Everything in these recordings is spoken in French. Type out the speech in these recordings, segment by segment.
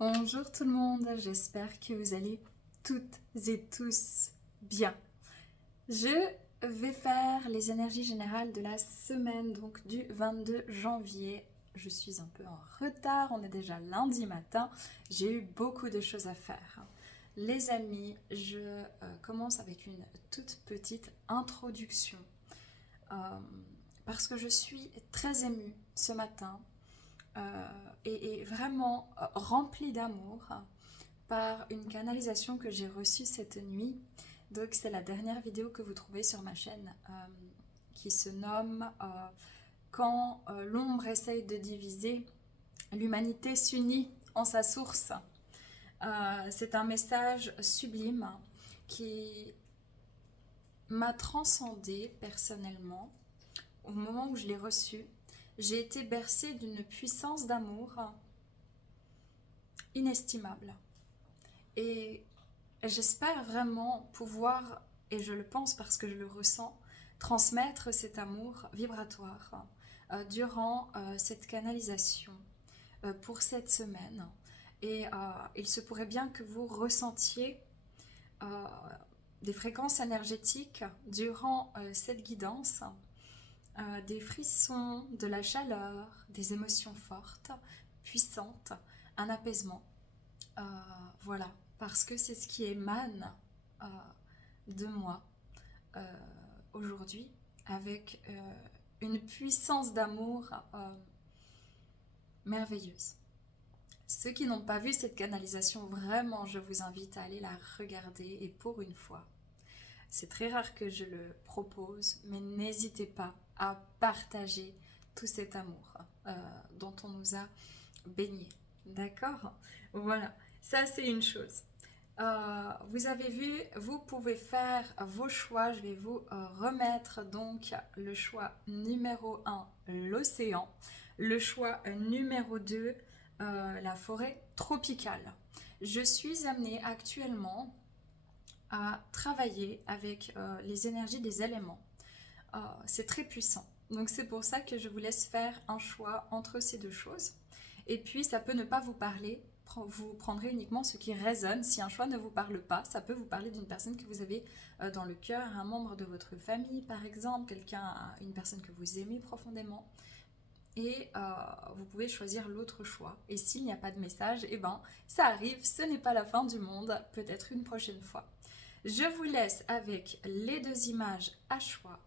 Bonjour tout le monde, j'espère que vous allez toutes et tous bien. Je vais faire les énergies générales de la semaine, donc du 22 janvier. Je suis un peu en retard, on est déjà lundi matin, j'ai eu beaucoup de choses à faire. Les amis, je commence avec une toute petite introduction parce que je suis très émue ce matin et vraiment remplie d'amour par une canalisation que j'ai reçue cette nuit. Donc c'est la dernière vidéo que vous trouvez sur ma chaîne qui se nomme Quand l'ombre essaye de diviser, l'humanité s'unit en sa source. C'est un message sublime qui m'a transcendée personnellement au moment où je l'ai reçu. J'ai été bercée d'une puissance d'amour inestimable. Et j'espère vraiment pouvoir, et je le pense parce que je le ressens, transmettre cet amour vibratoire durant cette canalisation pour cette semaine. Et il se pourrait bien que vous ressentiez des fréquences énergétiques durant cette guidance, des frissons, de la chaleur, des émotions fortes, puissantes, un apaisement. Voilà, parce que c'est ce qui émane de moi aujourd'hui, avec une puissance d'amour merveilleuse. Ceux qui n'ont pas vu cette canalisation, vraiment, je vous invite à aller la regarder, et pour une fois. C'est très rare que je le propose, mais n'hésitez pas à partager tout cet amour dont on nous a baignés. D'accord? Voilà, ça c'est une chose. Vous avez vu, vous pouvez faire vos choix. Je vais vous remettre donc le choix numéro 1, l'océan. Le choix numéro 2, la forêt tropicale. Je suis amenée actuellement à travailler avec les énergies des éléments. C'est très puissant. Donc c'est pour ça que je vous laisse faire un choix entre ces deux choses. Et puis ça peut ne pas vous parler, vous prendrez uniquement ce qui résonne. Si un choix ne vous parle pas, ça peut vous parler d'une personne que vous avez dans le cœur, un membre de votre famille par exemple, une personne que vous aimez profondément. Et vous pouvez choisir l'autre choix. Et s'il n'y a pas de message, eh ben ça arrive, ce n'est pas la fin du monde, peut-être une prochaine fois. Je vous laisse avec les deux images à choix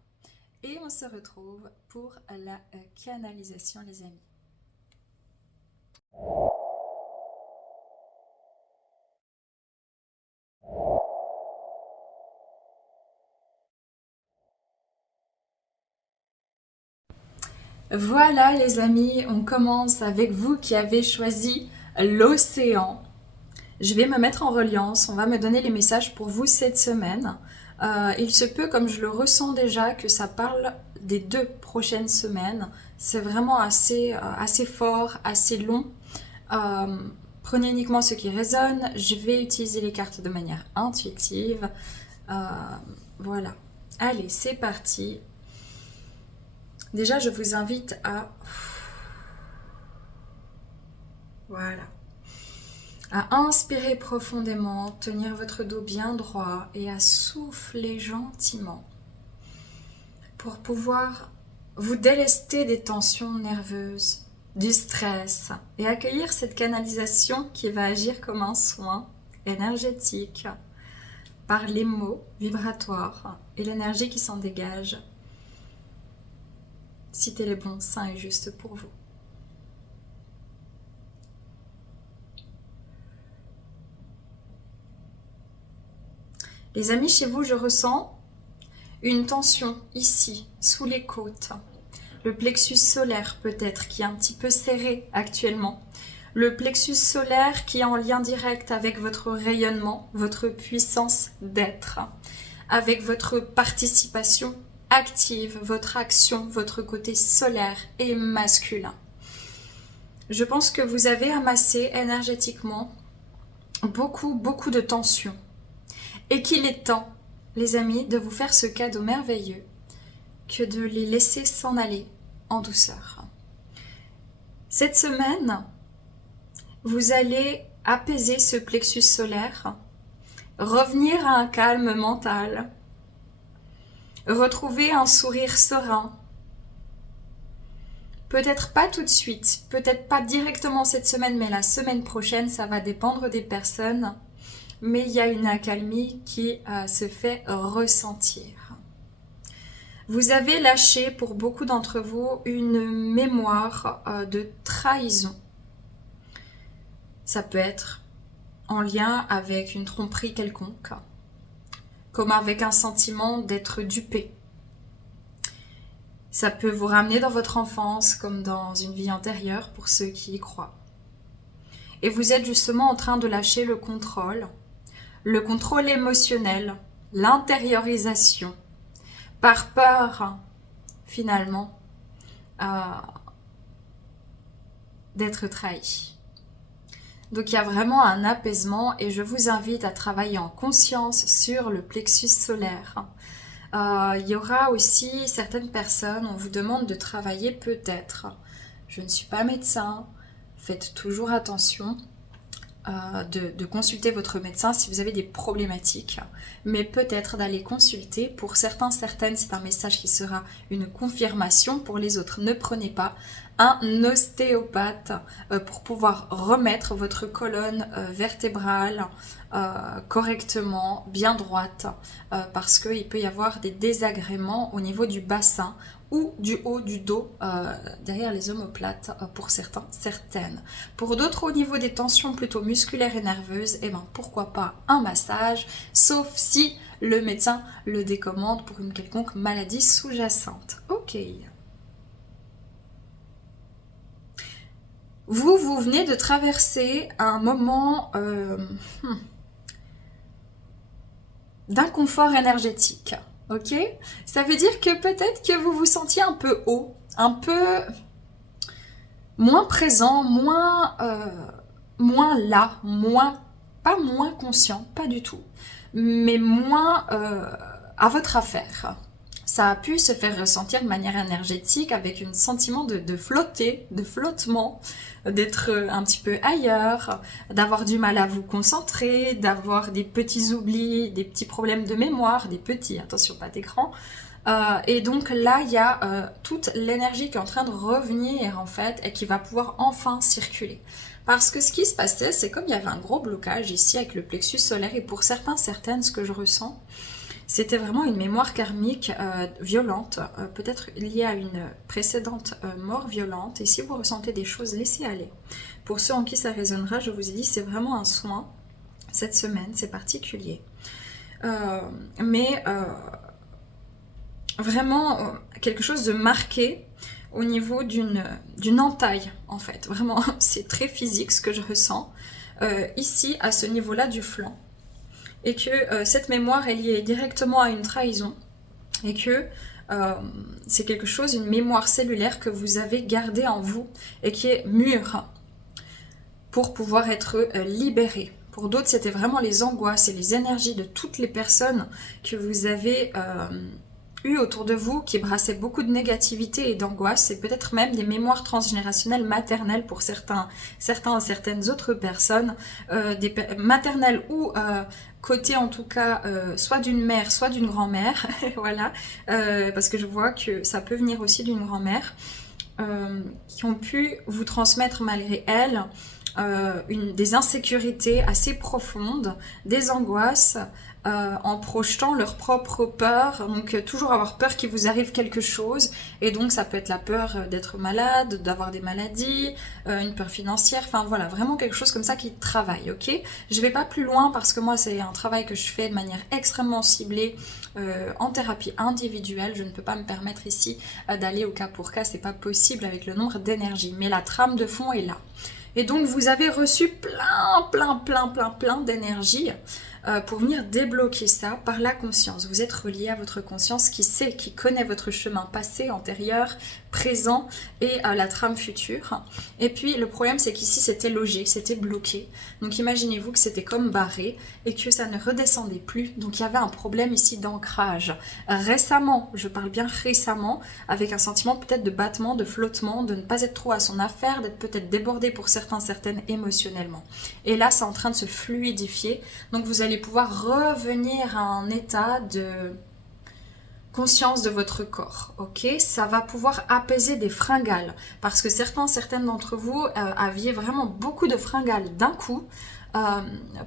et on se retrouve pour la canalisation, les amis. Voilà les amis, on commence avec vous qui avez choisi l'océan. Je vais me mettre en reliance, on va me donner les messages pour vous cette semaine. Il se peut, comme je le ressens déjà, que ça parle des 2 prochaines semaines. C'est vraiment assez fort, assez long. Prenez uniquement ce qui résonne. Je vais utiliser les cartes de manière intuitive. Voilà. Allez, c'est parti. Déjà, je vous invite à... Voilà. À inspirer profondément, tenir votre dos bien droit et à souffler gentiment pour pouvoir vous délester des tensions nerveuses, du stress et accueillir cette canalisation qui va agir comme un soin énergétique par les mots vibratoires et l'énergie qui s'en dégage. Citez les bons, sains et justes pour vous. Les amis, chez vous, je ressens une tension ici, sous les côtes. Le plexus solaire peut-être qui est un petit peu serré actuellement. Le plexus solaire qui est en lien direct avec votre rayonnement, votre puissance d'être, avec votre participation active, votre action, votre côté solaire et masculin. Je pense que vous avez amassé énergétiquement beaucoup de tensions. Et qu'il est temps, les amis, de vous faire ce cadeau merveilleux que de les laisser s'en aller en douceur. Cette semaine, vous allez apaiser ce plexus solaire, revenir à un calme mental, retrouver un sourire serein. Peut-être pas tout de suite, peut-être pas directement cette semaine, mais la semaine prochaine, ça va dépendre des personnes. Mais il y a une accalmie qui se fait ressentir. Vous avez lâché, pour beaucoup d'entre vous, une mémoire de trahison. Ça peut être en lien avec une tromperie quelconque, comme avec un sentiment d'être dupé. Ça peut vous ramener dans votre enfance, comme dans une vie antérieure, pour ceux qui y croient. Et vous êtes justement en train de lâcher le contrôle émotionnel, l'intériorisation, par peur, finalement, d'être trahi. Donc il y a vraiment un apaisement et je vous invite à travailler en conscience sur le plexus solaire. Il y aura aussi certaines personnes, on vous demande de travailler peut-être. Je ne suis pas médecin, faites toujours attention. De consulter votre médecin si vous avez des problématiques, mais peut-être d'aller consulter. Pour certains, certaines, c'est un message qui sera une confirmation. Pour les autres, ne prenez pas un ostéopathe pour pouvoir remettre votre colonne vertébrale correctement, bien droite, parce qu'il peut y avoir des désagréments au niveau du bassin ou du haut du dos, derrière les omoplates pour certains, certaines. Pour d'autres, au niveau des tensions plutôt musculaires et nerveuses, eh ben, pourquoi pas un massage, sauf si le médecin le décommande pour une quelconque maladie sous-jacente. Ok. Vous venez de traverser un moment d'inconfort énergétique. Ok, ça veut dire que peut-être que vous vous sentiez un peu haut, un peu moins présent, moins là, pas moins conscient, pas du tout, mais moins à votre affaire. Ça a pu se faire ressentir de manière énergétique avec un sentiment de flotter, de flottement, d'être un petit peu ailleurs, d'avoir du mal à vous concentrer, d'avoir des petits oublis, des petits problèmes de mémoire, des petits, attention pas d'écran. Et donc là, il y a toute l'énergie qui est en train de revenir en fait et qui va pouvoir enfin circuler. Parce que ce qui se passait, c'est comme il y avait un gros blocage ici avec le plexus solaire et pour certains, certaines, ce que je ressens, c'était vraiment une mémoire karmique violente, peut-être liée à une précédente mort violente. Et si vous ressentez des choses, laissez aller. Pour ceux en qui ça résonnera, je vous ai dit, c'est vraiment un soin. Cette semaine, c'est particulier. Vraiment quelque chose de marqué au niveau d'une entaille, en fait. Vraiment, c'est très physique ce que je ressens. Ici, à ce niveau-là du flanc. Et que cette mémoire est liée directement à une trahison et que c'est quelque chose, une mémoire cellulaire que vous avez gardée en vous et qui est mûre pour pouvoir être libérée. Pour d'autres, c'était vraiment les angoisses et les énergies de toutes les personnes que vous avez eues autour de vous qui brassaient beaucoup de négativité et d'angoisse et peut-être même des mémoires transgénérationnelles maternelles pour certaines autres personnes, maternelles ou côté en tout cas soit d'une mère soit d'une grand-mère voilà, parce que je vois que ça peut venir aussi d'une grand-mère qui ont pu vous transmettre malgré elles des insécurités assez profondes, des angoisses en projetant leur propre peur, donc toujours avoir peur qu'il vous arrive quelque chose, et donc ça peut être la peur d'être malade, d'avoir des maladies, une peur financière, enfin voilà, vraiment quelque chose comme ça qui travaille, ok? Je vais pas plus loin parce que moi c'est un travail que je fais de manière extrêmement ciblée en thérapie individuelle, je ne peux pas me permettre ici d'aller au cas pour cas, c'est pas possible avec le nombre d'énergie, mais la trame de fond est là. Et donc vous avez reçu plein d'énergie pour venir débloquer ça par la conscience. Vous êtes relié à votre conscience qui sait, qui connaît votre chemin passé, antérieur, présent et à la trame future. Et puis le problème c'est qu'ici c'était logé, c'était bloqué. Donc imaginez-vous que c'était comme barré et que ça ne redescendait plus. Donc il y avait un problème ici d'ancrage. Récemment, je parle bien récemment, avec un sentiment peut-être de battement, de flottement, de ne pas être trop à son affaire, d'être peut-être débordé pour certains, certaines émotionnellement. Et là c'est en train de se fluidifier. Donc vous allez pouvoir revenir à un état de conscience de votre corps, ok? Ça va pouvoir apaiser des fringales, parce que certaines d'entre vous aviez vraiment beaucoup de fringales d'un coup,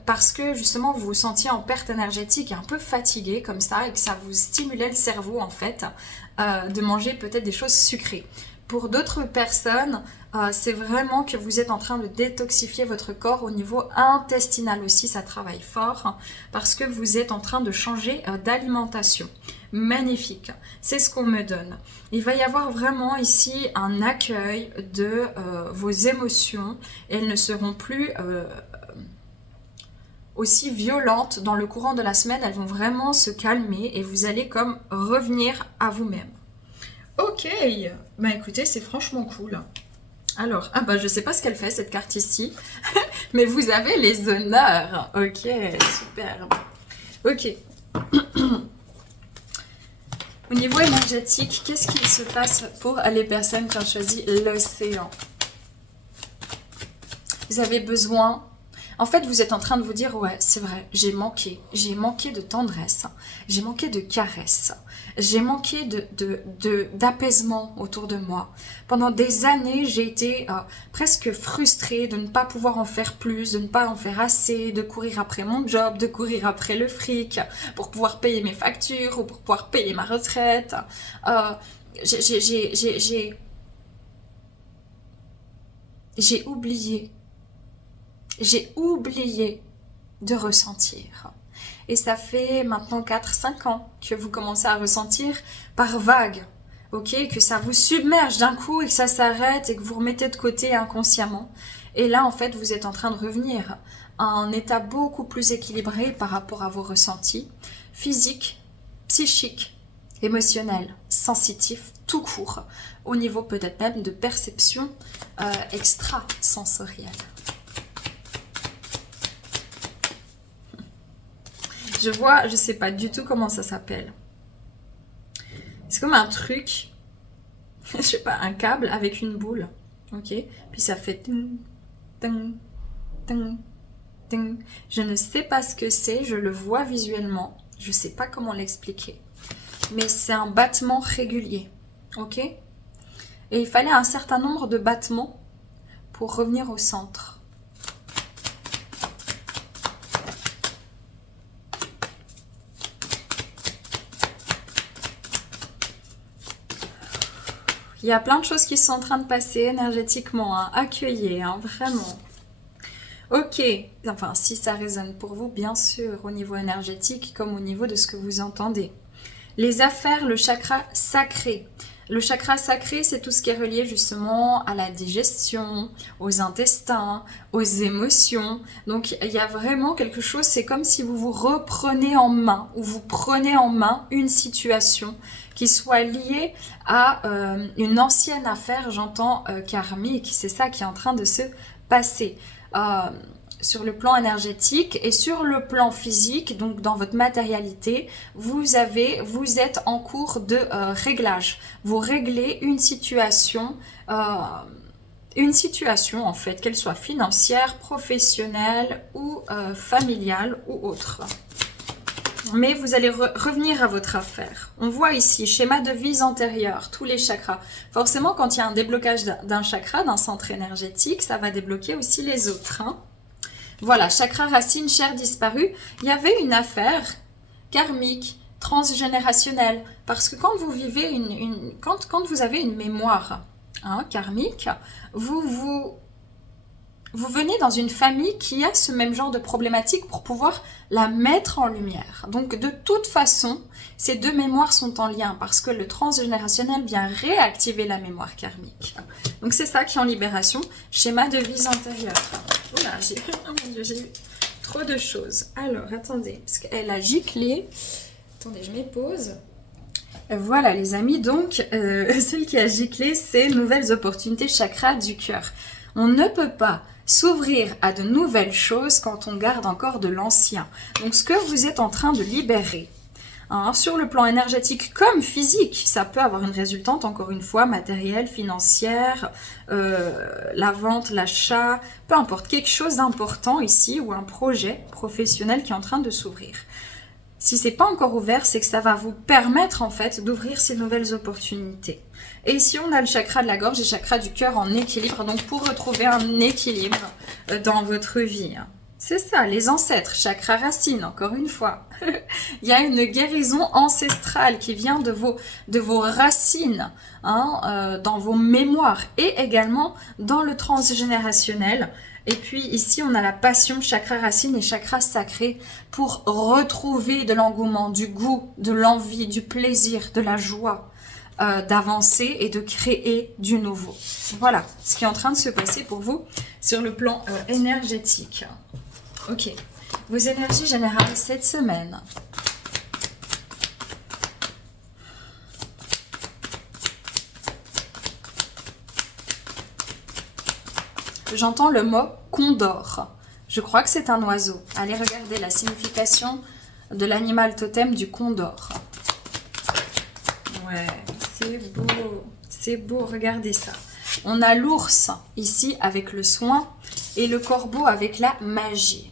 parce que justement vous vous sentiez en perte énergétique et un peu fatigué comme ça, et que ça vous stimulait le cerveau en fait, de manger peut-être des choses sucrées. Pour d'autres personnes, c'est vraiment que vous êtes en train de détoxifier votre corps au niveau intestinal aussi, ça travaille fort, parce que vous êtes en train de changer d'alimentation. Magnifique, c'est ce qu'on me donne. Il va y avoir vraiment ici un accueil de vos émotions, et elles ne seront plus aussi violentes dans le courant de la semaine, elles vont vraiment se calmer et vous allez comme revenir à vous-même. Ok, bah écoutez, c'est franchement cool. Alors, ah bah je sais pas ce qu'elle fait cette carte ici, mais vous avez les honneurs. Ok, super. Ok. Au niveau énergétique, qu'est-ce qu'il se passe pour les personnes qui ont choisi l'océan? Vous avez besoin... En fait, vous êtes en train de vous dire, ouais, c'est vrai, j'ai manqué de tendresse, j'ai manqué de caresses, j'ai manqué d'apaisement autour de moi. Pendant des années, j'ai été presque frustrée de ne pas pouvoir en faire plus, de ne pas en faire assez, de courir après mon job, de courir après le fric pour pouvoir payer mes factures ou pour pouvoir payer ma retraite. J'ai oublié de ressentir. Et ça fait maintenant 4-5 ans que vous commencez à ressentir par vagues, ok, que ça vous submerge d'un coup et que ça s'arrête et que vous remettez de côté inconsciemment. Et là, en fait, vous êtes en train de revenir à un état beaucoup plus équilibré par rapport à vos ressentis physiques, psychiques, émotionnels, sensitifs, tout court, au niveau peut-être même de perception extrasensorielle. Je vois, je sais pas du tout comment ça s'appelle. C'est comme un truc, je sais pas, un câble avec une boule, ok? Puis ça fait ting, ting, ting, ting. Je ne sais pas ce que c'est, je le vois visuellement, je sais pas comment l'expliquer. Mais c'est un battement régulier, ok? Et il fallait un certain nombre de battements pour revenir au centre. Il y a plein de choses qui sont en train de passer énergétiquement, hein. Accueillez, hein, vraiment. Ok, enfin si ça résonne pour vous, bien sûr, au niveau énergétique comme au niveau de ce que vous entendez. Les affaires, le chakra sacré. Le chakra sacré, c'est tout ce qui est relié justement à la digestion, aux intestins, aux émotions. Donc il y a vraiment quelque chose, c'est comme si vous vous reprenez en main, ou vous prenez en main une situation qui soit liée à une ancienne affaire, j'entends karmique, c'est ça qui est en train de se passer. Sur le plan énergétique et sur le plan physique, donc dans votre matérialité, vous êtes en cours de réglage. Vous réglez une situation en fait, qu'elle soit financière, professionnelle ou familiale ou autre. Mais vous allez revenir à votre affaire. On voit ici, schéma de vie antérieure, tous les chakras. Forcément, quand il y a un déblocage d'un chakra, d'un centre énergétique, ça va débloquer aussi les autres, hein. Voilà, chakra racine, chair disparue. Il y avait une affaire karmique, transgénérationnelle. Parce que quand vous vivez quand vous avez une mémoire karmique, vous venez dans une famille qui a ce même genre de problématique pour pouvoir la mettre en lumière. Donc de toute façon, ces deux mémoires sont en lien parce que le transgénérationnel vient réactiver la mémoire karmique. Donc c'est ça qui est en libération, schéma de vie antérieure. Oula, j'ai eu trop de choses. Alors, attendez, parce qu'elle a giclé. Attendez, je m'épose. Voilà les amis, donc celle qui a giclé, c'est nouvelles opportunités chakra du cœur. On ne peut pas s'ouvrir à de nouvelles choses quand on garde encore de l'ancien. Donc ce que vous êtes en train de libérer, hein, sur le plan énergétique comme physique, ça peut avoir une résultante, encore une fois, matérielle, financière, la vente, l'achat, peu importe, quelque chose d'important ici ou un projet professionnel qui est en train de s'ouvrir. Si c'est pas encore ouvert, c'est que ça va vous permettre en fait d'ouvrir ces nouvelles opportunités. Et ici, on a le chakra de la gorge et le chakra du cœur en équilibre, donc pour retrouver un équilibre dans votre vie. C'est ça, les ancêtres, chakra racine, encore une fois. Il y a une guérison ancestrale qui vient de vos racines, hein, dans vos mémoires et également dans le transgénérationnel. Et puis ici, on a la passion, chakra racine et chakra sacré pour retrouver de l'engouement, du goût, de l'envie, du plaisir, de la joie, d'avancer et de créer du nouveau. Voilà ce qui est en train de se passer pour vous sur le plan énergétique. Ok, vos énergies générales cette semaine. J'entends le mot condor. Je crois que c'est un oiseau. Allez regarder la signification de l'animal totem du condor. Ouais, c'est beau, regardez ça. On a l'ours ici avec le soin et le corbeau avec la magie.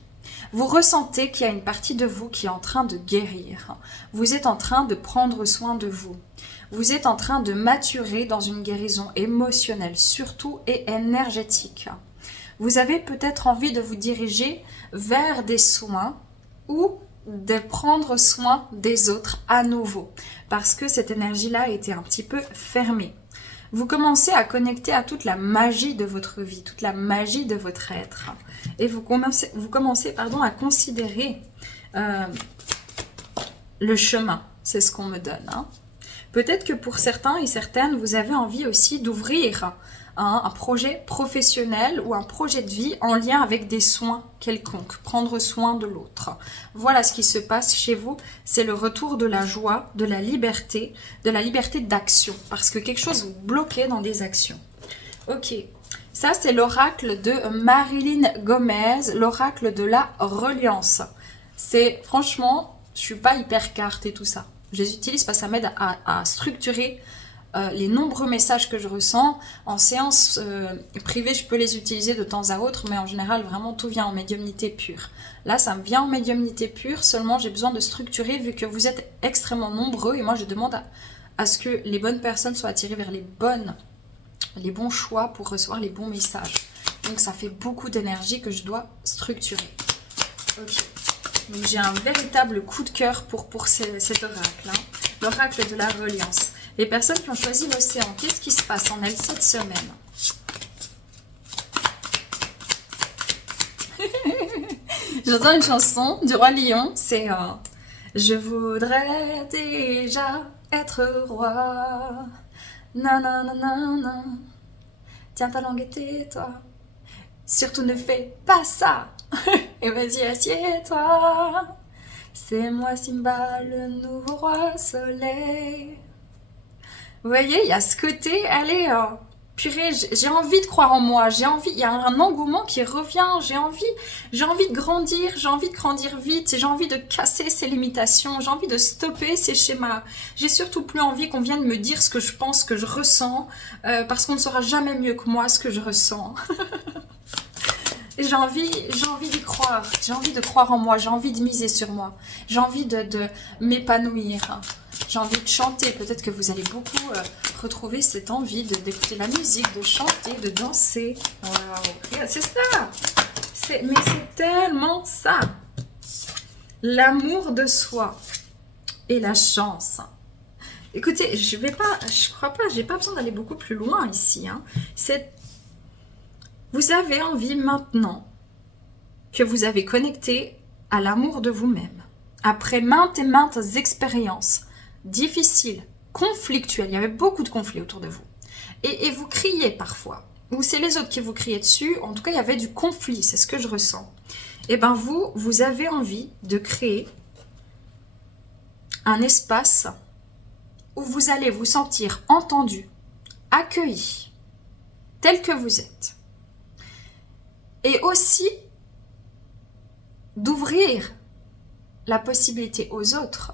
Vous ressentez qu'il y a une partie de vous qui est en train de guérir. Vous êtes en train de prendre soin de vous. Vous êtes en train de maturer dans une guérison émotionnelle, surtout et énergétique. Vous avez peut-être envie de vous diriger vers des soins ou de prendre soin des autres à nouveau, parce que cette énergie-là a été un petit peu fermée. Vous commencez à connecter à toute la magie de votre vie, toute la magie de votre être. Et vous commencez à considérer le chemin, c'est ce qu'on me donne. Hein. Peut-être que pour certains et certaines, vous avez envie aussi d'ouvrir un projet professionnel ou un projet de vie en lien avec des soins quelconques, prendre soin de l'autre. Voilà ce qui se passe chez vous, c'est le retour de la joie, de la liberté d'action, parce que quelque chose vous bloquait dans des actions. Ok, ça c'est l'oracle de Marilyn Gomez, l'oracle de la reliance. C'est franchement, je suis pas hyper carte et tout ça. Je les utilise parce que ça m'aide à structurer les nombreux messages que je ressens. En séance privée, je peux les utiliser de temps à autre, mais en général, vraiment, tout vient en médiumnité pure. Là, ça me vient en médiumnité pure, seulement j'ai besoin de structurer vu que vous êtes extrêmement nombreux et moi, je demande à ce que les bonnes personnes soient attirées vers les bons choix pour recevoir les bons messages. Donc, ça fait beaucoup d'énergie que je dois structurer. Ok. Donc, j'ai un véritable coup de cœur pour cet oracle, hein. L'oracle de la reliance. Les personnes qui ont choisi l'océan, qu'est-ce qui se passe en elles cette semaine? J'entends une chanson du Roi Lion, c'est je voudrais déjà être roi. Nanana. Tiens ta langue et tais-toi. Surtout ne fais pas ça. Et vas-y, assieds-toi. C'est moi Simba, le nouveau roi soleil. Vous voyez, il y a ce côté, allez, purée, j'ai envie de croire en moi, il y a un engouement qui revient, j'ai envie de grandir vite, j'ai envie de casser ces limitations, j'ai envie de stopper ces schémas. J'ai surtout plus envie qu'on vienne me dire ce que je pense, ce que je ressens, parce qu'on ne saura jamais mieux que moi ce que je ressens. J'ai envie d'y croire, j'ai envie de croire en moi, j'ai envie de miser sur moi, j'ai envie de m'épanouir. J'ai envie de chanter, peut-être que vous allez beaucoup retrouver cette envie d'écouter la musique, de chanter, de danser. Waouh, c'est ça. Mais c'est tellement ça. L'amour de soi et la chance. Écoutez, je crois pas, j'ai pas besoin d'aller beaucoup plus loin ici. Hein. Vous avez envie maintenant que vous avez connecté à l'amour de vous-même. Après maintes et maintes expériences difficiles, conflictuelles, il y avait beaucoup de conflits autour de vous. Et vous criez parfois. ou c'est les autres qui vous criaient dessus, en tout cas il y avait du conflit, c'est ce que je ressens. Et bien vous avez envie de créer un espace où vous allez vous sentir entendu, accueilli, tel que vous êtes. Et aussi d'ouvrir la possibilité aux autres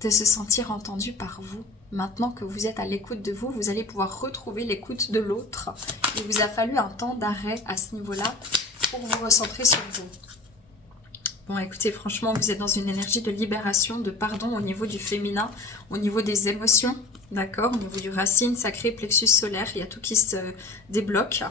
de se sentir entendus par vous. Maintenant que vous êtes à l'écoute de vous, vous allez pouvoir retrouver l'écoute de l'autre. Il vous a fallu un temps d'arrêt à ce niveau-là pour vous recentrer sur vous. Bon, écoutez, franchement, vous êtes dans une énergie de libération, de pardon au niveau du féminin, au niveau des émotions, d'accord? Au niveau du racine sacré, plexus solaire, il y a tout qui se débloque.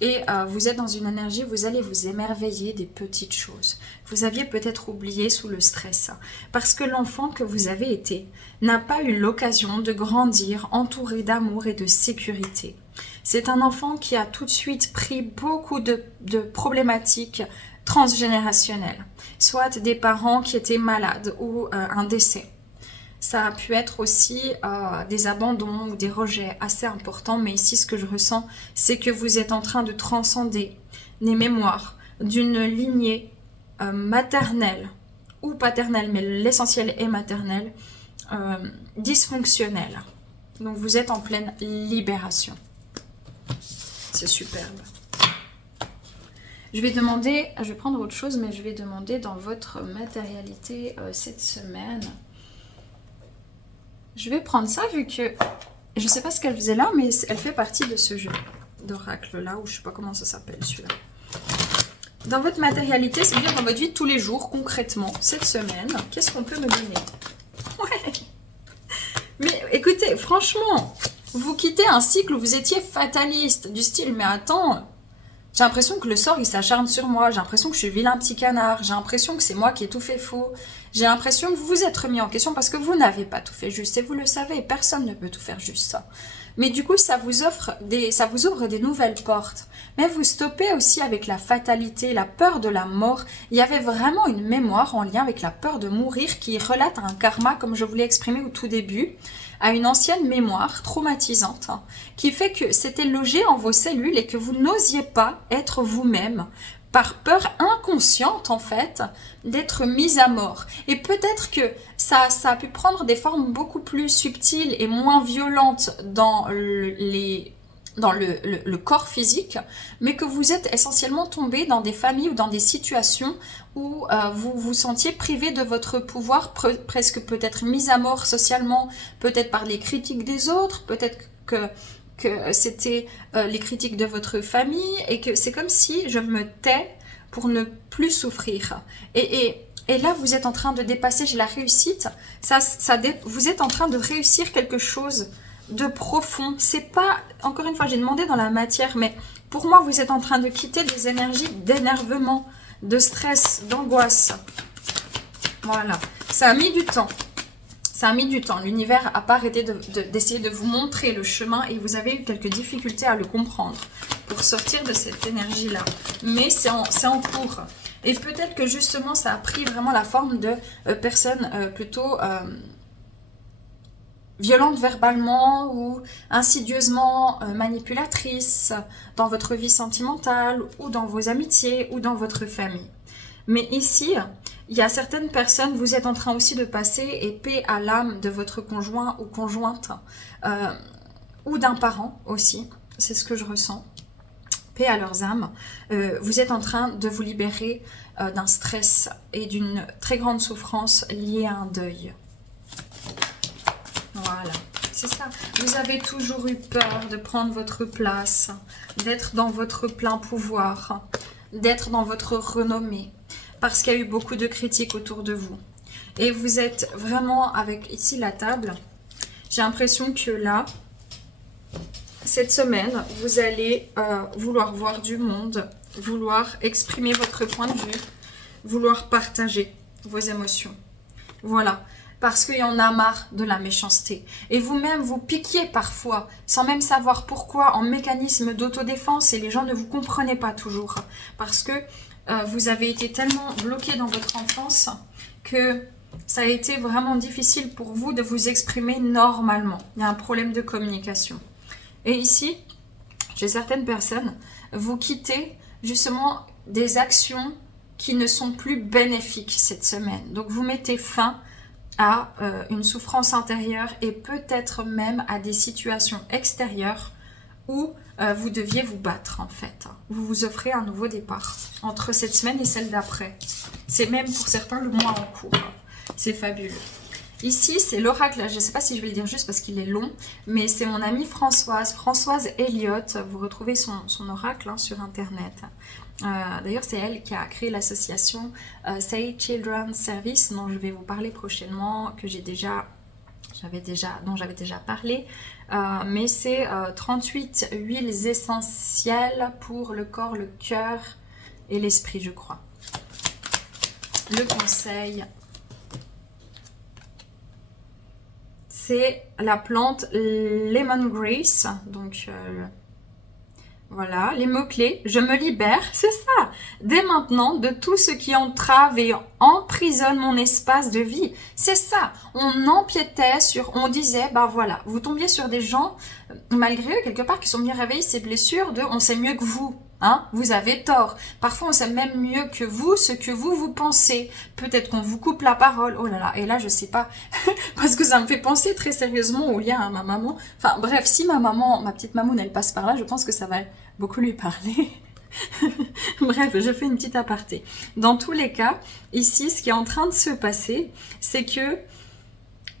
Et vous êtes dans une énergie, vous allez vous émerveiller des petites choses. Vous aviez peut-être oublié sous le stress, parce que l'enfant que vous avez été n'a pas eu l'occasion de grandir entouré d'amour et de sécurité. C'est un enfant qui a tout de suite pris beaucoup de problématiques transgénérationnelles, soit des parents qui étaient malades ou un décès. Ça a pu être aussi des abandons ou des rejets assez importants, mais ici ce que je ressens, c'est que vous êtes en train de transcender les mémoires d'une lignée maternelle ou paternelle, mais l'essentiel est maternelle, dysfonctionnelle. Donc vous êtes en pleine libération. C'est superbe. Je vais prendre autre chose, mais je vais demander dans votre matérialité cette semaine. Je vais prendre ça vu que je ne sais pas ce qu'elle faisait là, mais elle fait partie de ce jeu d'oracle là, ou je ne sais pas comment ça s'appelle celui-là. Dans votre matérialité, c'est-à-dire dans votre vie de tous les jours, concrètement, cette semaine, qu'est-ce qu'on peut me donner? Ouais. Mais écoutez, franchement, vous quittez un cycle où vous étiez fataliste, du style, mais attends, j'ai l'impression que le sort il s'acharne sur moi, j'ai l'impression que je suis vilain petit canard, j'ai l'impression que c'est moi qui ai tout fait faux. J'ai l'impression que vous vous êtes remis en question parce que vous n'avez pas tout fait juste et vous le savez, personne ne peut tout faire juste. Mais du coup, ça vous ouvre des nouvelles portes. Mais vous stoppez aussi avec la fatalité, la peur de la mort. Il y avait vraiment une mémoire en lien avec la peur de mourir qui relate à un karma, comme je vous l'ai exprimé au tout début, à une ancienne mémoire traumatisante qui fait que c'était logé en vos cellules et que vous n'osiez pas être vous-même par peur inconsciente en fait d'être mise à mort. Et peut-être que ça a pu prendre des formes beaucoup plus subtiles et moins violentes dans le corps physique, mais que vous êtes essentiellement tombé dans des familles ou dans des situations où vous vous sentiez privé de votre pouvoir, presque peut-être mis à mort socialement, peut-être par les critiques des autres, peut-être que c'était les critiques de votre famille, et que c'est comme si je me tais pour ne plus souffrir. Et là, vous êtes en train de dépasser la réussite. Vous êtes en train de réussir quelque chose de profond. C'est pas, encore une fois, j'ai demandé dans la matière, mais pour moi, vous êtes en train de quitter des énergies d'énervement, de stress, d'angoisse. Voilà. Ça a mis du temps. Ça a mis du temps. L'univers n'a pas arrêté d'essayer de vous montrer le chemin et vous avez eu quelques difficultés à le comprendre pour sortir de cette énergie-là. Mais c'est en cours. Et peut-être que justement, ça a pris vraiment la forme de personnes plutôt violentes verbalement ou insidieusement manipulatrices dans votre vie sentimentale ou dans vos amitiés ou dans votre famille. Mais ici, il y a certaines personnes, vous êtes en train aussi de passer et paix à l'âme de votre conjoint ou conjointe ou d'un parent aussi, c'est ce que je ressens, paix à leurs âmes. Vous êtes en train de vous libérer d'un stress et d'une très grande souffrance liée à un deuil. Voilà, c'est ça. Vous avez toujours eu peur de prendre votre place, d'être dans votre plein pouvoir, d'être dans votre renommée, parce qu'il y a eu beaucoup de critiques autour de vous. Et vous êtes vraiment avec ici la table. J'ai l'impression que là, cette semaine, vous allez vouloir voir du monde, vouloir exprimer votre point de vue, vouloir partager vos émotions. Voilà. Parce qu'il y en a marre de la méchanceté. Et vous-même, vous piquiez parfois, sans même savoir pourquoi, en mécanisme d'autodéfense, et les gens ne vous comprenaient pas toujours. Parce que vous avez été tellement bloqué dans votre enfance que ça a été vraiment difficile pour vous de vous exprimer normalement. Il y a un problème de communication. Et ici, chez certaines personnes, vous quittez justement des actions qui ne sont plus bénéfiques cette semaine. Donc vous mettez fin à une souffrance intérieure et peut-être même à des situations extérieures où vous deviez vous battre en fait. Vous vous offrez un nouveau départ entre cette semaine et celle d'après. C'est même pour certains le mois en cours. C'est fabuleux. Ici, c'est l'oracle. Je ne sais pas si je vais le dire juste parce qu'il est long, mais c'est mon amie Françoise Elliott. Vous retrouvez son oracle sur Internet. D'ailleurs, c'est elle qui a créé l'association Say Children's Service, dont je vais vous parler prochainement, dont j'avais déjà parlé. Mais c'est 38 huiles essentielles pour le corps, le cœur et l'esprit, je crois. Le conseil, c'est la plante lemongrass. Donc voilà, les mots-clés. Je me libère, c'est ça, dès maintenant, de tout ce qui entrave et emprisonne mon espace de vie. C'est ça, on empiétait sur, on disait, bah voilà, vous tombiez sur des gens, malgré eux, quelque part, qui sont bien réveillés, ces blessures de on sait mieux que vous. Hein, vous avez tort. Parfois, on sait même mieux que vous ce que vous pensez. Peut-être qu'on vous coupe la parole. Oh là là, et là, je sais pas. Parce que ça me fait penser très sérieusement au lien à ma maman. Enfin, bref, si ma petite mamoune, elle passe par là, je pense que ça va beaucoup lui parler. Bref, je fais une petite aparté. Dans tous les cas, ici, ce qui est en train de se passer, c'est que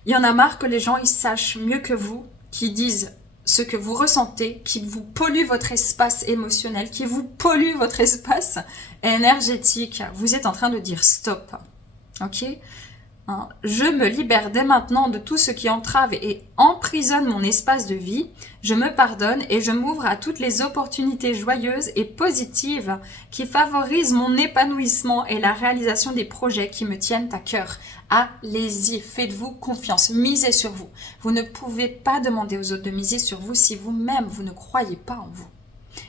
il y en a marre que les gens, ils sachent mieux que vous, qui disent ce que vous ressentez, qui vous pollue votre espace émotionnel, qui vous pollue votre espace énergétique. Vous êtes en train de dire stop. Ok ? Je me libère dès maintenant de tout ce qui entrave et emprisonne mon espace de vie. Je me pardonne et je m'ouvre à toutes les opportunités joyeuses et positives qui favorisent mon épanouissement et la réalisation des projets qui me tiennent à cœur. Allez-y, faites-vous confiance, misez sur vous. Vous ne pouvez pas demander aux autres de miser sur vous si vous-même, vous ne croyez pas en vous.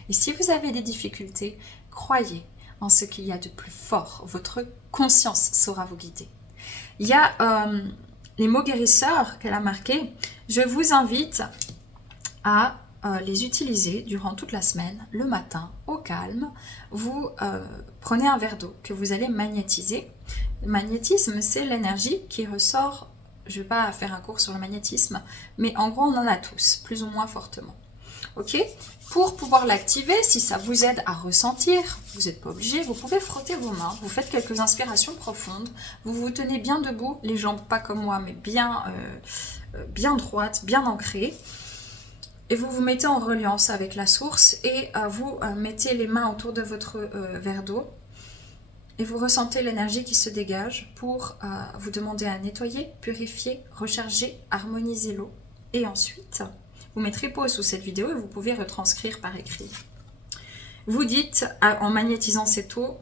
Et si vous avez des difficultés, croyez en ce qu'il y a de plus fort. Votre conscience saura vous guider. Il y a les mots guérisseurs qu'elle a marqués. Je vous invite à les utiliser durant toute la semaine, le matin, au calme. Vous prenez un verre d'eau que vous allez magnétiser. Le magnétisme, c'est l'énergie qui ressort. Je ne vais pas faire un cours sur le magnétisme, mais en gros, on en a tous, plus ou moins fortement. Ok ? Pour pouvoir l'activer, si ça vous aide à ressentir, vous n'êtes pas obligé, vous pouvez frotter vos mains, vous faites quelques inspirations profondes, vous vous tenez bien debout, les jambes pas comme moi, mais bien droites, bien ancrées, et vous vous mettez en reliance avec la source et vous mettez les mains autour de votre verre d'eau et vous ressentez l'énergie qui se dégage pour vous demander à nettoyer, purifier, recharger, harmoniser l'eau. Et ensuite, vous mettrez pause sous cette vidéo et vous pouvez retranscrire par écrit. Vous dites, en magnétisant cette eau,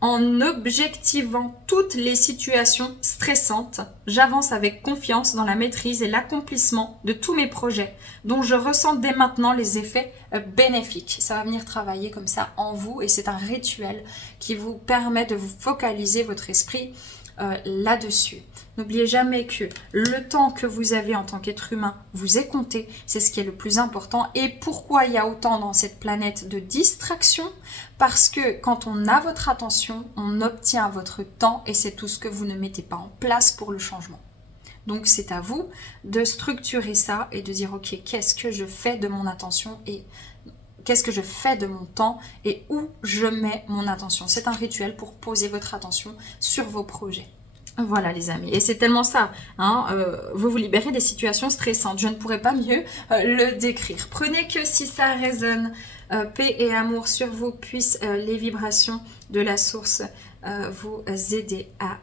en objectivant toutes les situations stressantes, j'avance avec confiance dans la maîtrise et l'accomplissement de tous mes projets, dont je ressens dès maintenant les effets bénéfiques. Ça va venir travailler comme ça en vous et c'est un rituel qui vous permet de vous focaliser votre esprit là-dessus. N'oubliez jamais que le temps que vous avez en tant qu'être humain vous est compté, c'est ce qui est le plus important. Et pourquoi il y a autant dans cette planète de distractions? Parce que quand on a votre attention, on obtient votre temps et c'est tout ce que vous ne mettez pas en place pour le changement. Donc c'est à vous de structurer ça et de dire ok, qu'est-ce que je fais de mon attention et qu'est-ce que je fais de mon temps et où je mets mon attention. C'est un rituel pour poser votre attention sur vos projets. Voilà les amis, et c'est tellement ça, hein, vous vous libérez des situations stressantes, je ne pourrais pas mieux le décrire. Prenez que si ça résonne, paix et amour sur vous, puissent les vibrations de la source vous aider à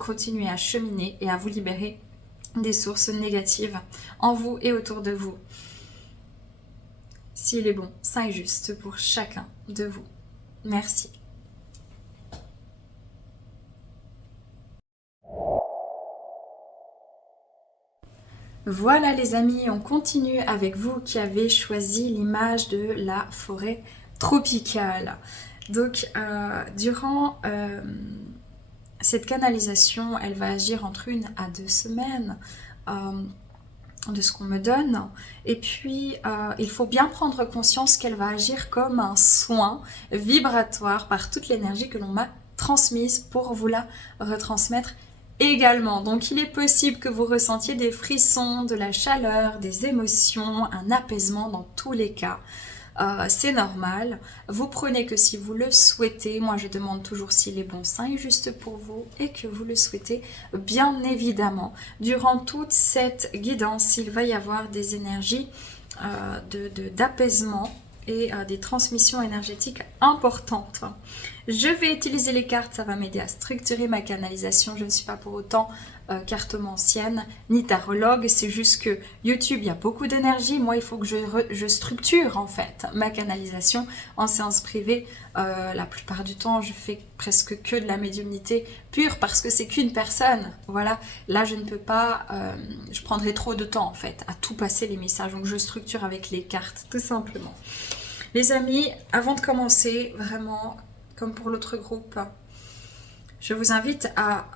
continuer à cheminer et à vous libérer des sources négatives en vous et autour de vous. S'il est bon, sain et juste pour chacun de vous. Merci. Voilà les amis, on continue avec vous qui avez choisi l'image de la forêt tropicale. Donc durant cette canalisation, elle va agir entre 1 à 2 semaines. de ce qu'on me donne. Et puis, il faut bien prendre conscience qu'elle va agir comme un soin vibratoire par toute l'énergie que l'on m'a transmise pour vous la retransmettre également. Donc, il est possible que vous ressentiez des frissons, de la chaleur, des émotions, un apaisement dans tous les cas. C'est normal, vous prenez que si vous le souhaitez. Moi je demande toujours si les bons seins est juste pour vous et que vous le souhaitez bien évidemment. Durant toute cette guidance, il va y avoir des énergies d'apaisement et des transmissions énergétiques importantes. Je vais utiliser les cartes, ça va m'aider à structurer ma canalisation. Je ne suis pas pour autant cartomancienne ni tarologue, c'est juste que YouTube, il y a beaucoup d'énergie. Moi, il faut que je structure en fait ma canalisation en séance privée. La plupart du temps, je fais presque que de la médiumnité pure parce que c'est qu'une personne. Voilà, là, je ne peux pas, je prendrais trop de temps en fait à tout passer les messages. Donc, je structure avec les cartes, tout simplement. Les amis, avant de commencer, vraiment, comme pour l'autre groupe, je vous invite à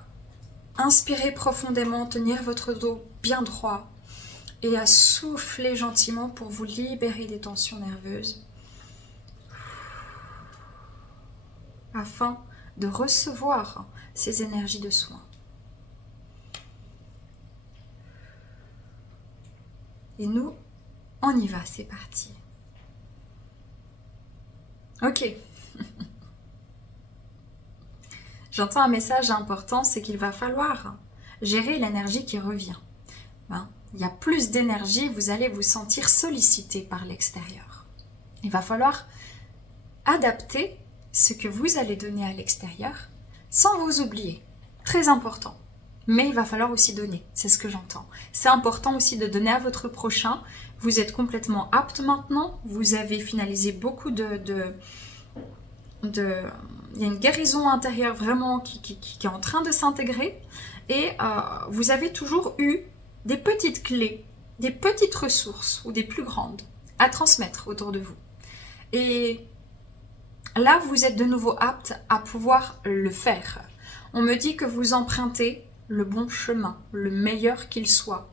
inspirer profondément, tenir votre dos bien droit et à souffler gentiment pour vous libérer des tensions nerveuses afin de recevoir ces énergies de soin. Et nous, on y va, c'est parti. Ok. J'entends un message important, c'est qu'il va falloir gérer l'énergie qui revient. Il y a plus d'énergie, vous allez vous sentir sollicité par l'extérieur. Il va falloir adapter ce que vous allez donner à l'extérieur sans vous oublier. Très important. Mais il va falloir aussi donner, c'est ce que j'entends. C'est important aussi de donner à votre prochain. Vous êtes complètement apte maintenant. Vous avez finalisé beaucoup il y a une guérison intérieure vraiment qui est en train de s'intégrer. Et vous avez toujours eu des petites clés, des petites ressources ou des plus grandes à transmettre autour de vous. Et là, vous êtes de nouveau apte à pouvoir le faire. On me dit que vous empruntez le bon chemin, le meilleur qu'il soit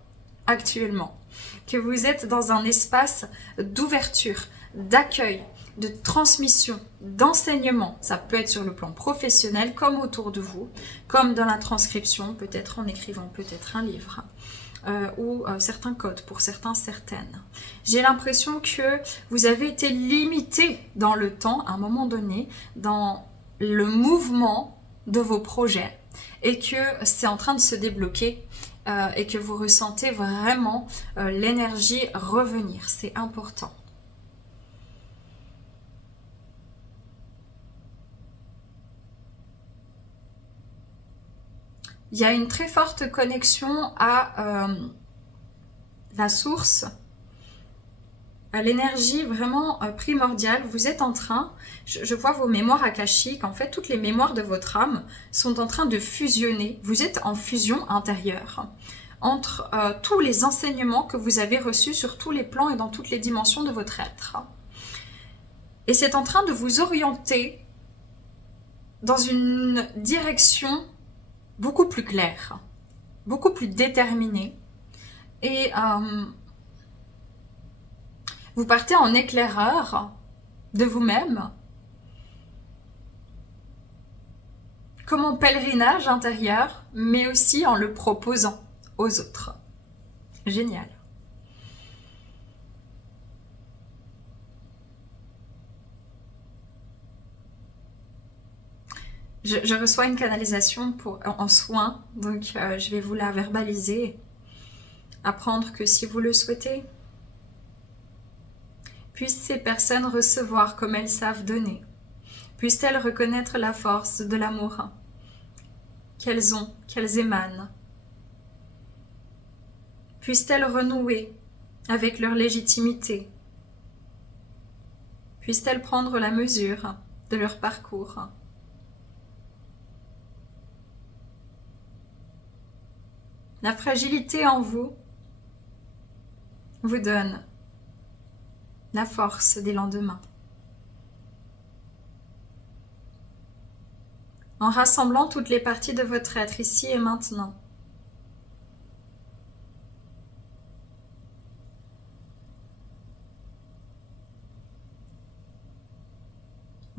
actuellement. Que vous êtes dans un espace d'ouverture, d'accueil, de transmission, d'enseignement. Ça peut être sur le plan professionnel comme autour de vous, comme dans la transcription, peut-être en écrivant peut-être un livre ou certains codes pour certains, certaines. J'ai l'impression que vous avez été limité dans le temps à un moment donné, dans le mouvement de vos projets et que c'est en train de se débloquer et que vous ressentez vraiment l'énergie revenir. C'est important. Il y a une très forte connexion à la source, à l'énergie vraiment primordiale. Vous êtes en train, je vois vos mémoires akashiques, en fait toutes les mémoires de votre âme sont en train de fusionner. Vous êtes en fusion intérieure entre tous les enseignements que vous avez reçus sur tous les plans et dans toutes les dimensions de votre être. Et c'est en train de vous orienter dans une direction beaucoup plus claire, beaucoup plus déterminée. Et vous partez en éclaireur de vous-même, comme en pèlerinage intérieur, mais aussi en le proposant aux autres. Génial. Je reçois une canalisation en soins, donc je vais vous la verbaliser. Apprendre que si vous le souhaitez, puissent ces personnes recevoir comme elles savent donner. Puissent-elles reconnaître la force de l'amour qu'elles ont, qu'elles émanent. Puissent-elles renouer avec leur légitimité. Puissent-elles prendre la mesure de leur parcours. La fragilité en vous donne la force des lendemains. En rassemblant toutes les parties de votre être ici et maintenant.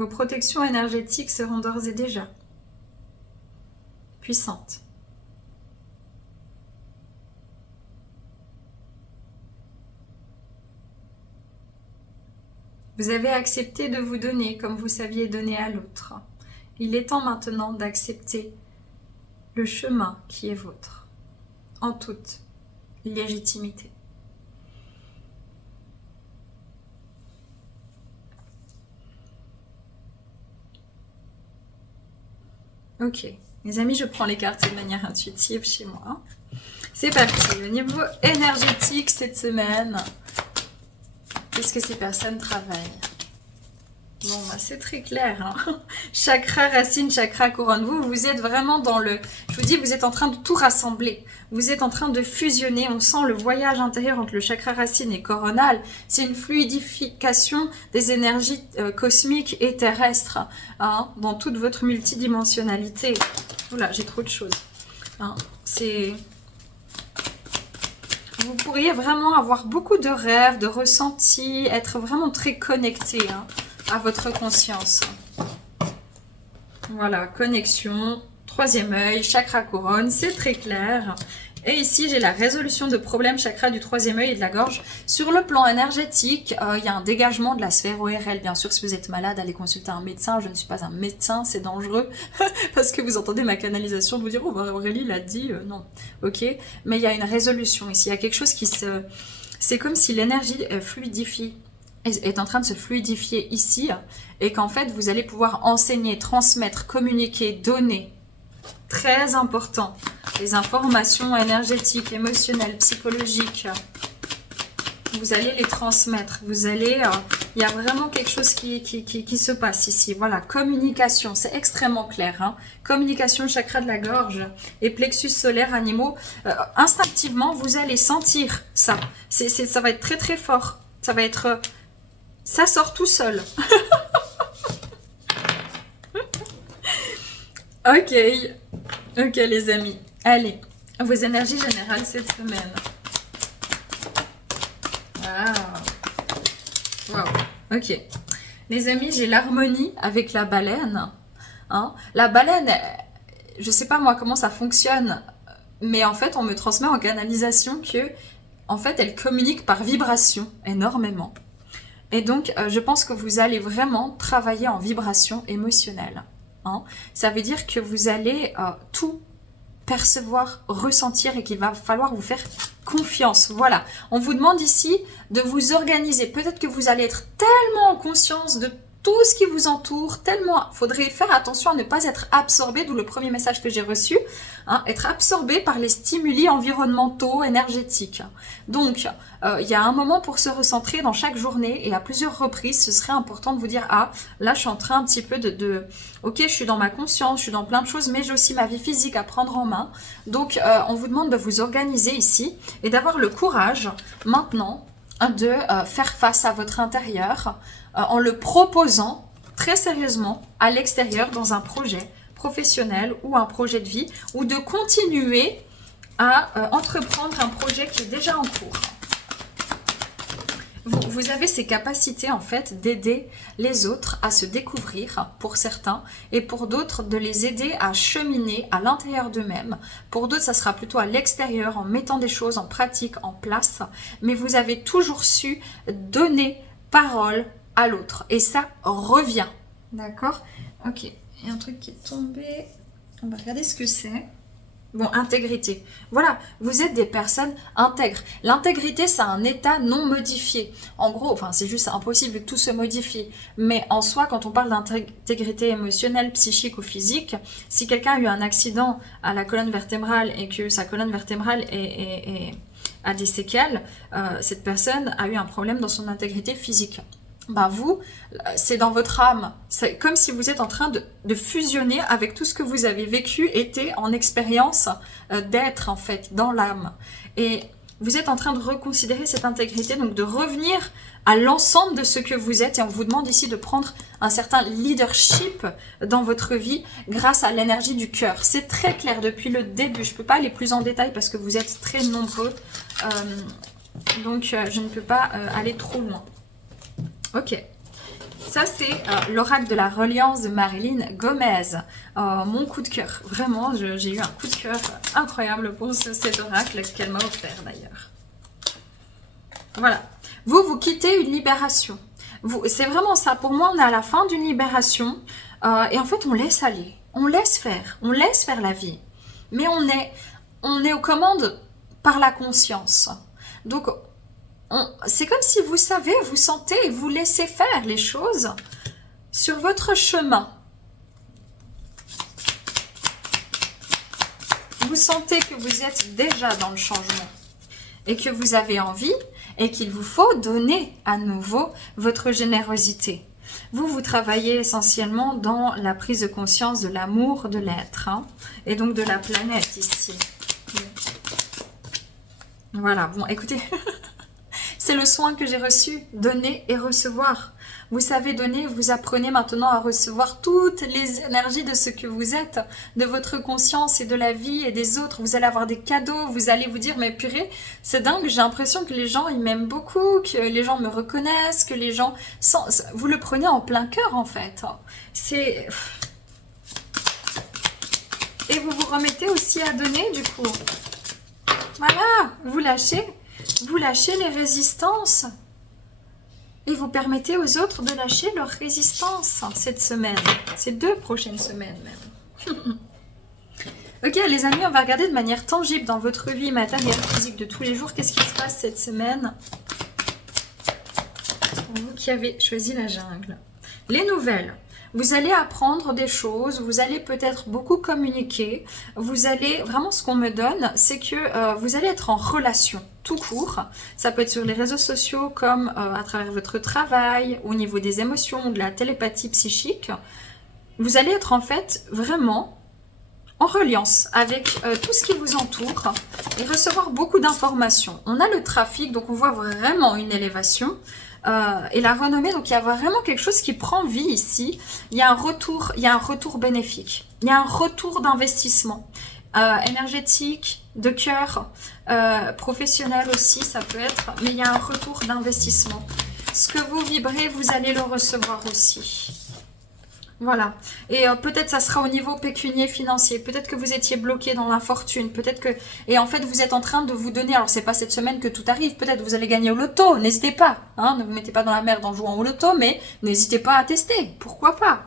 Vos protections énergétiques seront d'ores et déjà puissantes. Vous avez accepté de vous donner comme vous saviez donner à l'autre. Il est temps maintenant d'accepter le chemin qui est vôtre, en toute légitimité. Ok, mes amis, je prends les cartes de manière intuitive chez moi. C'est parti, au niveau énergétique cette semaine, qu'est-ce que ces personnes travaillent? Bon, bah, c'est très clair. Hein. Chakra racine, chakra couronne. Vous êtes vraiment dans le... Je vous dis, vous êtes en train de tout rassembler. Vous êtes en train de fusionner. On sent le voyage intérieur entre le chakra racine et coronal. C'est une fluidification des énergies cosmiques et terrestres. Hein, dans toute votre multidimensionnalité. Oula, j'ai trop de choses. Hein, c'est... Vous pourriez vraiment avoir beaucoup de rêves, de ressentis, être vraiment très connecté. Hein, à votre conscience. Voilà, connexion, troisième œil, chakra couronne, c'est très clair. Et ici, j'ai la résolution de problèmes chakra du troisième œil et de la gorge. Sur le plan énergétique, il y a un dégagement de la sphère ORL. Bien sûr, si vous êtes malade, allez consulter un médecin. Je ne suis pas un médecin, c'est dangereux. Parce que vous entendez ma canalisation, vous dire, oh, bah, Aurélie l'a dit. Non, ok. Mais il y a une résolution ici. Il y a quelque chose qui se... C'est comme si l'énergie fluidifie. Est en train de se fluidifier ici et qu'en fait vous allez pouvoir enseigner, transmettre, communiquer, donner. Très important. Les informations énergétiques, émotionnelles, psychologiques. Vous allez les transmettre. Vous allez... il y a vraiment quelque chose qui se passe ici. Voilà, communication, c'est extrêmement clair. Hein. Communication, chakra de la gorge et plexus solaire, animaux. Instinctivement, vous allez sentir ça. Ça va être très très fort. Ça va être... Ça sort tout seul. Ok. Ok les amis. Allez, vos énergies générales cette semaine. Wow. Ok. Les amis, j'ai l'harmonie avec la baleine. Hein, la baleine, je sais pas moi comment ça fonctionne, mais en fait on me transmet en canalisation que en fait elle communique par vibration énormément. Et donc, je pense que vous allez vraiment travailler en vibration émotionnelle. Hein. Ça veut dire que vous allez tout percevoir, ressentir et qu'il va falloir vous faire confiance. Voilà, on vous demande ici de vous organiser. Peut-être que vous allez être tellement en conscience de tout ce qui vous entoure, tellement... Il faudrait faire attention à ne pas être absorbé, d'où le premier message que j'ai reçu, hein, être absorbé par les stimuli environnementaux, énergétiques. Donc, il y a un moment pour se recentrer dans chaque journée et à plusieurs reprises, ce serait important de vous dire, ah, là je suis en train un petit peu ok, je suis dans ma conscience, je suis dans plein de choses, mais j'ai aussi ma vie physique à prendre en main. Donc, on vous demande de vous organiser ici et d'avoir le courage maintenant de faire face à votre intérieur, en le proposant très sérieusement à l'extérieur dans un projet professionnel ou un projet de vie, ou de continuer à entreprendre un projet qui est déjà en cours. Vous avez ces capacités en fait d'aider les autres à se découvrir pour certains, et pour d'autres de les aider à cheminer à l'intérieur d'eux-mêmes. Pour d'autres ça sera plutôt à l'extérieur en mettant des choses en pratique, en place, mais vous avez toujours su donner parole à l'autre et ça revient. D'accord? Ok, il y a un truc qui est tombé, on va regarder ce que c'est. Bon, intégrité. Voilà, vous êtes des personnes intègres. L'intégrité, c'est un état non modifié. En gros, enfin, c'est juste impossible que tout se modifie. Mais en soi, quand on parle d'intégrité émotionnelle, psychique ou physique, si quelqu'un a eu un accident à la colonne vertébrale et que sa colonne vertébrale a des séquelles, cette personne a eu un problème dans son intégrité physique. Ben vous, c'est dans votre âme. C'est comme si vous êtes en train de fusionner avec tout ce que vous avez vécu, été en expérience d'être en fait, dans l'âme. Et vous êtes en train de reconsidérer cette intégrité, donc de revenir à l'ensemble de ce que vous êtes. Et on vous demande ici de prendre un certain leadership dans votre vie grâce à l'énergie du cœur. C'est très clair depuis le début. Je ne peux pas aller plus en détail parce que vous êtes très nombreux. Donc je ne peux pas aller trop loin. Ok, Ça, c'est l'oracle de la reliance de Marilyn Gomez. Mon coup de cœur. Vraiment, j'ai eu un coup de cœur incroyable pour cet oracle qu'elle m'a offert d'ailleurs. Voilà. Vous quittez une libération. C'est vraiment ça. Pour moi, on est à la fin d'une libération. Et en fait, on laisse aller. On laisse faire. On laisse faire la vie. Mais on est aux commandes par la conscience. Donc, c'est comme si vous savez, vous sentez et vous laissez faire les choses sur votre chemin. Vous sentez que vous êtes déjà dans le changement et que vous avez envie et qu'il vous faut donner à nouveau votre générosité. Vous travaillez essentiellement dans la prise de conscience de l'amour de l'être et donc de la planète ici. Voilà, bon, écoutez, c'est le soin que j'ai reçu, donner et recevoir. Vous savez donner, vous apprenez maintenant à recevoir toutes les énergies de ce que vous êtes, de votre conscience et de la vie et des autres. Vous allez avoir des cadeaux, vous allez vous dire, mais purée, c'est dingue, j'ai l'impression que les gens, ils m'aiment beaucoup, que les gens me reconnaissent, que les gens... Vous le prenez en plein cœur, en fait. C'est... Et vous vous remettez aussi à donner, du coup. Voilà, vous lâchez les résistances. Et vous permettez aux autres de lâcher leur résistance cette semaine. Ces 2 prochaines semaines même. Ok les amis, on va regarder de manière tangible dans votre vie matérielle, physique de tous les jours. Qu'est-ce qui se passe cette semaine? Vous qui avez choisi la jungle. Les nouvelles. Vous allez apprendre des choses, vous allez peut-être beaucoup communiquer, vous allez, vraiment ce qu'on me donne, c'est que vous allez être en relation tout court. Ça peut être sur les réseaux sociaux comme à travers votre travail, au niveau des émotions, de la télépathie psychique. Vous allez être en fait vraiment en reliance avec tout ce qui vous entoure et recevoir beaucoup d'informations. On a le trafic, donc on voit vraiment une élévation. Et la renommée, donc il y a vraiment quelque chose qui prend vie ici. Il y a un retour bénéfique. Il y a un retour d'investissement énergétique, de cœur, professionnel aussi, ça peut être. Mais il y a un retour d'investissement. Ce que vous vibrez, vous allez le recevoir aussi. Voilà. Et peut-être ça sera au niveau pécunier financier. Peut-être que vous étiez bloqué dans l'infortune. Peut-être que... Et en fait, vous êtes en train de vous donner... Alors, c'est pas cette semaine que tout arrive. Peut-être vous allez gagner au loto. N'hésitez pas. Hein, ne vous mettez pas dans la merde en jouant au loto. Mais n'hésitez pas à tester. Pourquoi pas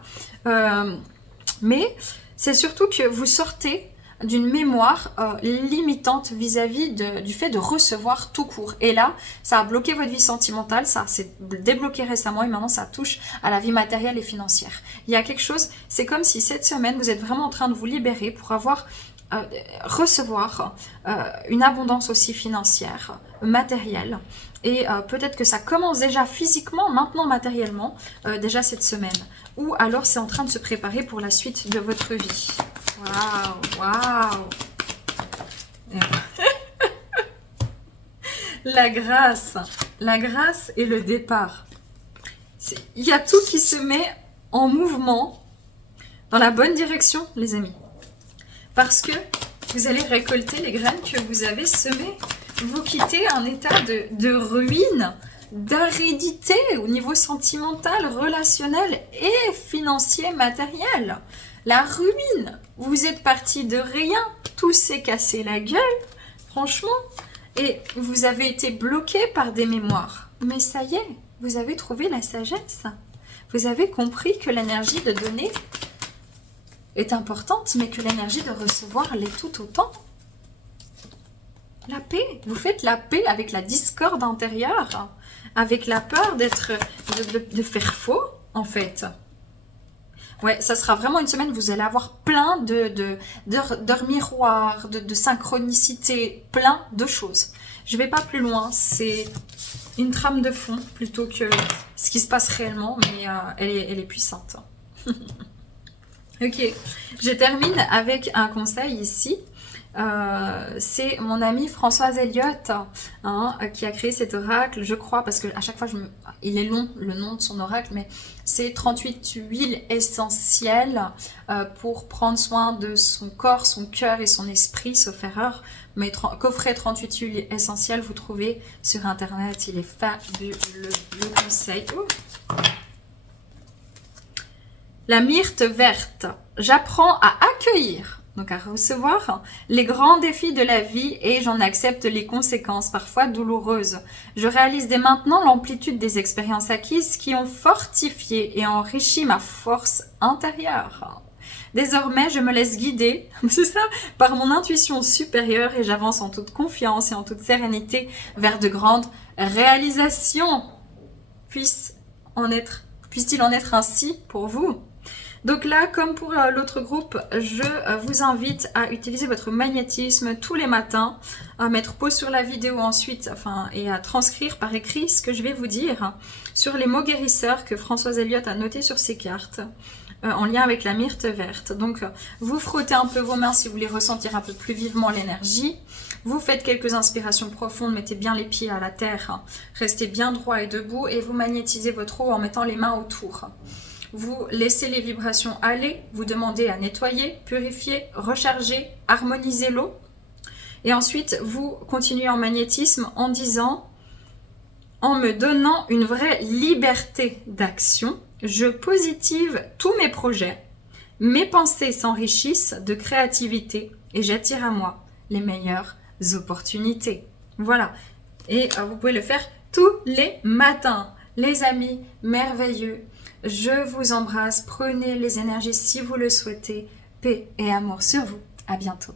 mais c'est surtout que vous sortez d'une mémoire limitante vis-à-vis du fait de recevoir tout court. Et là, ça a bloqué votre vie sentimentale, ça s'est débloqué récemment et maintenant ça touche à la vie matérielle et financière. Il y a quelque chose, c'est comme si cette semaine, vous êtes vraiment en train de vous libérer pour recevoir une abondance aussi financière, matérielle. Et peut-être que ça commence déjà physiquement, maintenant matériellement, déjà cette semaine. Ou alors c'est en train de se préparer pour la suite de votre vie. Waouh, waouh. La grâce et le départ. Il y a tout qui se met en mouvement dans la bonne direction, les amis. Parce que vous allez récolter les graines que vous avez semées. Vous quittez un état de ruine, d'aridité au niveau sentimental, relationnel et financier, matériel. La ruine. Vous êtes parti de rien, tout s'est cassé la gueule, franchement. Et vous avez été bloqué par des mémoires. Mais ça y est, vous avez trouvé la sagesse. Vous avez compris que l'énergie de donner est importante, mais que l'énergie de recevoir l'est tout autant. La paix, vous faites la paix avec la discorde intérieure, avec la peur de faire faux, en fait. Ouais, ça sera vraiment une semaine où vous allez avoir plein d'heures miroirs, de synchronicité, plein de choses. Je ne vais pas plus loin, c'est une trame de fond plutôt que ce qui se passe réellement, mais elle est puissante. Ok, je termine avec un conseil ici. C'est mon amie Françoise Elliott qui a créé cet oracle, je crois, parce que à chaque fois, il est long, le nom de son oracle, mais c'est 38 huiles essentielles pour prendre soin de son corps, son cœur et son esprit, sauf erreur. Mais coffret 38 huiles essentielles, vous trouvez sur internet, il est fabuleux, le conseil. La myrte verte. J'apprends à accueillir, donc à recevoir, les grands défis de la vie et j'en accepte les conséquences, parfois douloureuses. Je réalise dès maintenant l'amplitude des expériences acquises qui ont fortifié et enrichi ma force intérieure. Désormais, je me laisse guider, c'est ça, par mon intuition supérieure et j'avance en toute confiance et en toute sérénité vers de grandes réalisations. Puisse-t-il en être ainsi pour vous? Donc là, comme pour l'autre groupe, je vous invite à utiliser votre magnétisme tous les matins, à mettre pause sur la vidéo ensuite, et à transcrire par écrit ce que je vais vous dire sur les mots guérisseurs que Françoise Elliott a notés sur ses cartes, en lien avec la myrte verte. Donc, vous frottez un peu vos mains si vous voulez ressentir un peu plus vivement l'énergie. Vous faites quelques inspirations profondes, mettez bien les pieds à la terre, restez bien droit et debout et vous magnétisez votre eau en mettant les mains autour. Vous laissez les vibrations aller, vous demandez à nettoyer, purifier, recharger, harmoniser l'eau. Et ensuite, vous continuez en magnétisme en disant, en me donnant une vraie liberté d'action, je positive tous mes projets. Mes pensées s'enrichissent de créativité et j'attire à moi les meilleures opportunités. Voilà. Et vous pouvez le faire tous les matins. Les amis merveilleux, je vous embrasse. Prenez les énergies si vous le souhaitez. Paix et amour sur vous. À bientôt.